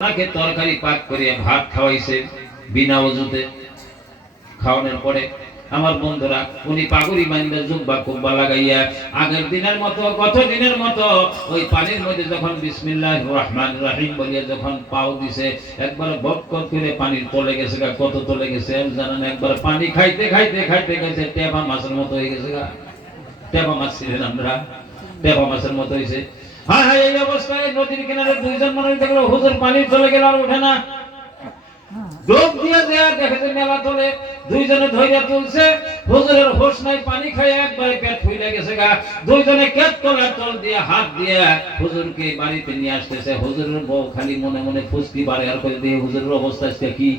তাকে তরকারি পাক করে ভাত খাওয়াইছে বিনা ওযুতে। খাওয়ানোর পরে আমার বন্ধুরা উনি পাগড়ি বাঁধা জুব্বা কুব্বা লাগাইয়া আগের দিনের মতো কত দিনের মতো ওই পানির মধ্যে যখন বিসমিল্লাহির রহমানির রহিম বলিয়া যখন পাও দিছে, একবার বটকট করে পানির তলে গেছে। কত তলে গেছে জানেন? একবার পানি খাইতে খাইতে খাইতে গেছে টেপা মাছের মতো হয়ে গেছে। টেপা মাছ ছিলেন আমরা, টেপা মাছের মতো হয়েছে। হ্যাঁ হ্যাঁ, এই অবস্থায় নদীর কিনারে দুইজন মানুষ দেখলো হুজুর পানি চলে গেল, আর ওঠে না। ডোব দিয়ে দেয়া দেখেছে মেলা তলে দুইজনে ধৈর্য তুলছে, হুজুরের হোশ নাই, পানি খায় একবারে পেট ফুলে গেছে গা। দুইজনে কেট তলার তল দিয়ে হাত দিয়ে হুজুরকে বাড়িতে নিয়ে আসতেছে। হুজুরের বউ খালি মনে মনে ফুসকি বাড়ে আর করে দিয়ে হুজুরের অবস্থা আজকে কি।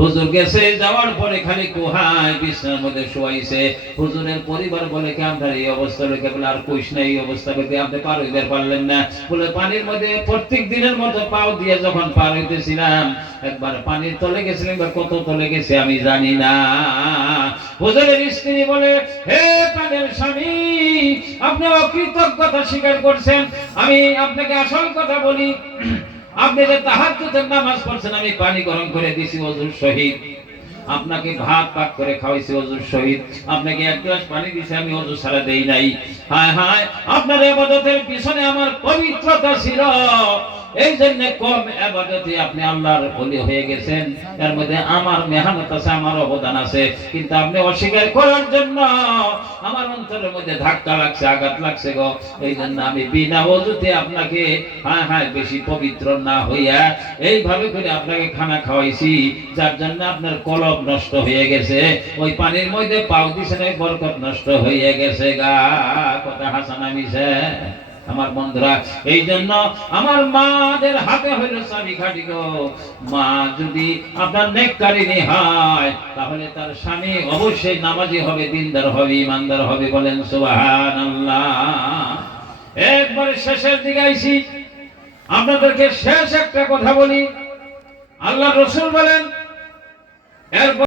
হুজুর গেছে, যাওয়ার পরে খালি কোহায় বিছানার মধ্যে শোয়াইছে। হুজুরের পরিবার বলে কি আপনার এই অবস্থা রেখে বলে আর কইস না, এই অবস্থা করতে আপনি পার হইতে পারলেন না। বলে পানির মধ্যে প্রত্যেক দিনের মতো পাও দিয়ে যখন পার হইতেছিলাম, একবার পানির তলে গেছিলাম, বা কত তলে গেছে আমি জানি না। হুজুরের স্ত্রী বলে, হে প্রাণের স্বামী, আপনি অকৃতজ্ঞতা স্বীকার করছেন। আমি আপনাকে আসল কথা বলি, আপনি যে তাহাজ্জুদের নামাজ পড়ছেন আমি পানি গরম করে দিছি ওযুর সহিত, আপনাকে ভাত পাক করে খাওয়াইছি ওযুর সহিত, আপনাকে এক গ্লাস পানি দিছি আমি ওযু ছাড়া দেই নাই। হায় হায়, আপনার ইবাদতের পিছনে আমার পবিত্রতা ছিল, এই জন্য কম ইবাদতে আপনি আল্লাহর ওলি হয়ে গেছেন। এর মধ্যে আমার মেহনত আছে, আমার অবদান আছে, কিন্তু আপনি অস্বীকার করার জন্য আমার অন্তরের মধ্যে ধাক্কা লাগছে, আঘাত লাগছে গো। এই জন্য আমি বিনা ওযুতে আপনাকে হায় হায় বেশি পবিত্র না হইয়া এইভাবে করে আপনাকে খানা খাওয়াইছি, যার জন্য আপনার কলব নষ্ট হয়ে গেছে। ওই পানির মধ্যে পাও দিছেন, ওই বরকত নষ্ট হয়ে গেছে গা। কথা হাসান মিছে আমার বন্ধুরা। এই জন্য আমার মাদের হাতে হইল চাবিকাঠি গো। মা যদি আপনার নেককারিনী হয়, তাহলে তার স্বামী অবশ্যই নামাজি হবে, দিনদার হবে, ইমানদার হবে। বলেন সুবহানাল্লাহ। একবারে শেষের দিকে আইছি, আপনাদেরকে শেষ একটা কথা বলি। আল্লাহ রাসূল বলেন, এরপর